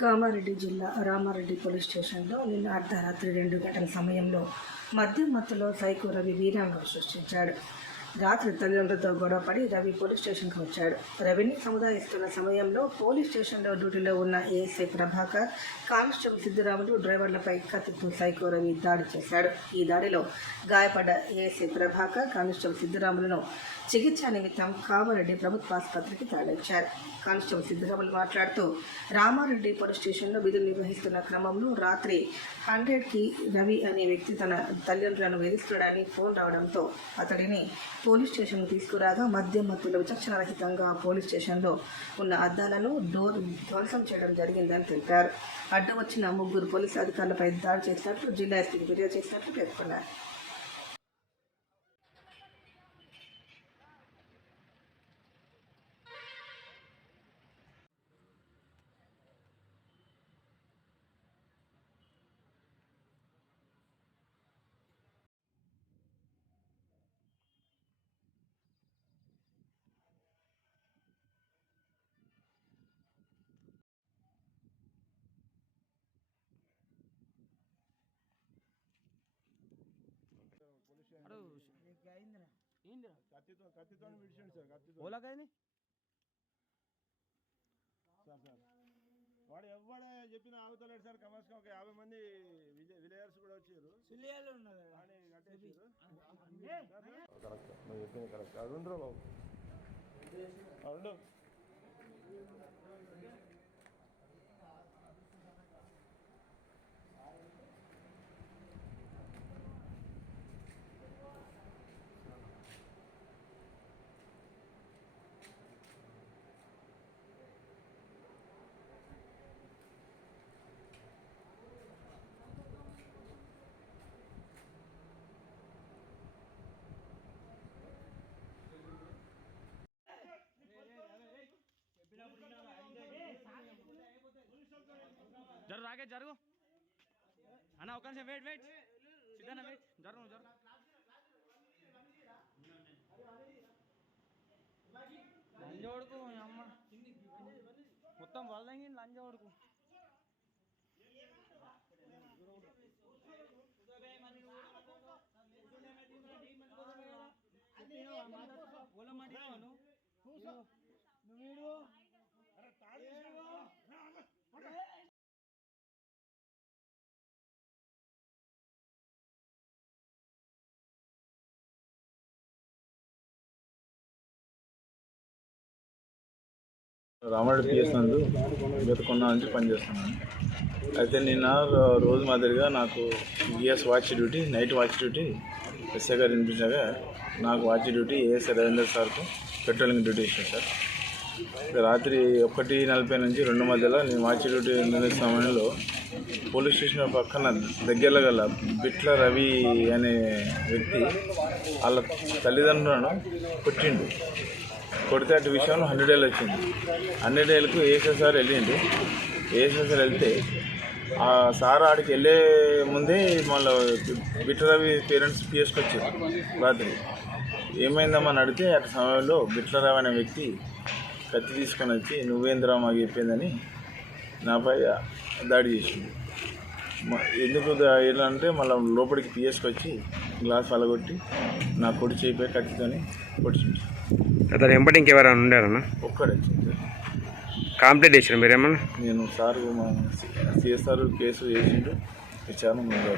కామారెడ్డి జిల్లా రామారెడ్డి పోలీస్ స్టేషన్లో నిన్న అర్ధరాత్రి రెండు గంటల సమయంలో మద్యం మత్తులో సైకో రవి వీరాంగం సృష్టించాడు. రాత్రి తల్లిదండ్రులతో గొడవపడి రవి పోలీస్ స్టేషన్కి వచ్చాడు. రవిని సముదాయిస్తున్న సమయంలో పోలీస్ స్టేషన్లో డ్యూటీలో ఉన్న ఏఎస్ఐ ప్రభాకర్ కానిస్టేబుల్ సిద్ధిరాములు డ్రైవర్లపై కత్తితో సైకో రవి దాడి చేశాడు. ఈ దాడిలో గాయపడ్డ ఏఎస్ఐ ప్రభాకర్ కానిస్టేబుల్ సిద్ధిరాములను చికిత్స నిమిత్తం కామారెడ్డి ప్రభుత్వ ఆసుపత్రికి తరలించారు. కానిస్టేబుల్ సిద్ధరాములు మాట్లాడుతూ రామారెడ్డి పోలీస్ స్టేషన్లో విధులు నిర్వహిస్తున్న క్రమంలో రాత్రి హండ్రెడ్కి రవి అనే వ్యక్తి తన తల్లిదండ్రులను వేధిస్తున్నాడని ఫోన్ రావడంతో అతడిని పోలీస్ స్టేషన్కు తీసుకురాగా మద్యం మత్తులో విచక్షణరహితంగా పోలీస్ స్టేషన్లో ఉన్న అద్దాలను డోర్ ధ్వంసం చేయడం జరిగిందని తెలిపారు. అడ్డు వచ్చిన ముగ్గురు పోలీసు అధికారులపై దాడి చేసినట్లు జిల్లా ఎస్పీకి ఫిర్యాదు చేసినట్లు పేర్కొన్నారు. ఏందిరా కత్తితో కత్తితో విడిచండి సార్ కత్తితో. ఓలాకాయని సార్ సార్. వాడు ఎవడే చెప్పిన ఆగుతలేడు సార్. కమర్స్ ఒక యాభై మంది విజయ్ విలేయర్స్ కూడా వచ్చారు. కరెక్ట్. నువ్వు చెప్పింది కరెక్ట్. అది ఉండరు బాబు రాకే జరుగు. అన్న ఒక నిమిషం వెయిట్ వెయిట్ సిద్ధన్న వెయిట్ జరుగు జరుగు. లంజోడుకు అమ్మ. మొత్తం వాళ్ళంగి లంజోడుకు రామారెడ్డి పిఎస్ నందు బతుకున్నా నుంచి పనిచేస్తున్నాను అయితే నిన్న రోజు మాదిరిగా నాకు BS watch duty night watch duty SI garu వినిపించగా నాకు వాచ్ డ్యూటీ ఏఎస్ఐ రవీందర్ సార్కు పెట్రోలింగ్ డ్యూటీ ఇచ్చాను సార్. రాత్రి ఒకటి నలభై నుంచి రెండు మధ్యలో నేను వాచ్ డ్యూటీ నిర్వహిస్తున్న సమయంలో పోలీస్ స్టేషన్ పక్కన దగ్గరలో గల బిట్ల రవి అనే వ్యక్తి వాళ్ళ తల్లిదండ్రులను కొట్టిండు. కొడితే అటు విషయంలో హండ్రెడ్ ఏళ్ళు వచ్చింది. హండ్రెడ్ ఏళ్ళకు ఏసేసారి వెళ్ళిండు. ఏఎస్ఎస్ఆర్ వెళ్తే ఆ సార్ ఆడికి వెళ్ళే ముందే మళ్ళీ బిట్లరవి పేరెంట్స్ తీసుకొచ్చారు వచ్చారు రాత్రి. ఏమైందమ్మా అని అడిగితే అటు సమయంలో బిట్లరావు అనే వ్యక్తి కత్తి తీసుకొని వచ్చి నువ్వేంద్రా మాకు చెప్పిందని నాపై దాడి చేసింది. ఎందుకు ఎలా అంటే మళ్ళీ లోపలికి పిఎస్కి వచ్చి గ్లాస్ పలగొట్టి నా కొడి చేయిపోయి కత్తితోని పొడిచింది అతను ఇంకెవరైనా ఉండారన్న? ఒక్కడే వచ్చింది కంప్లైంట్ చేసారు మీరేమన్నా? నేను సార్ మా సిఎస్ఆర్ కేసు వేసిండు విచారణ ముందు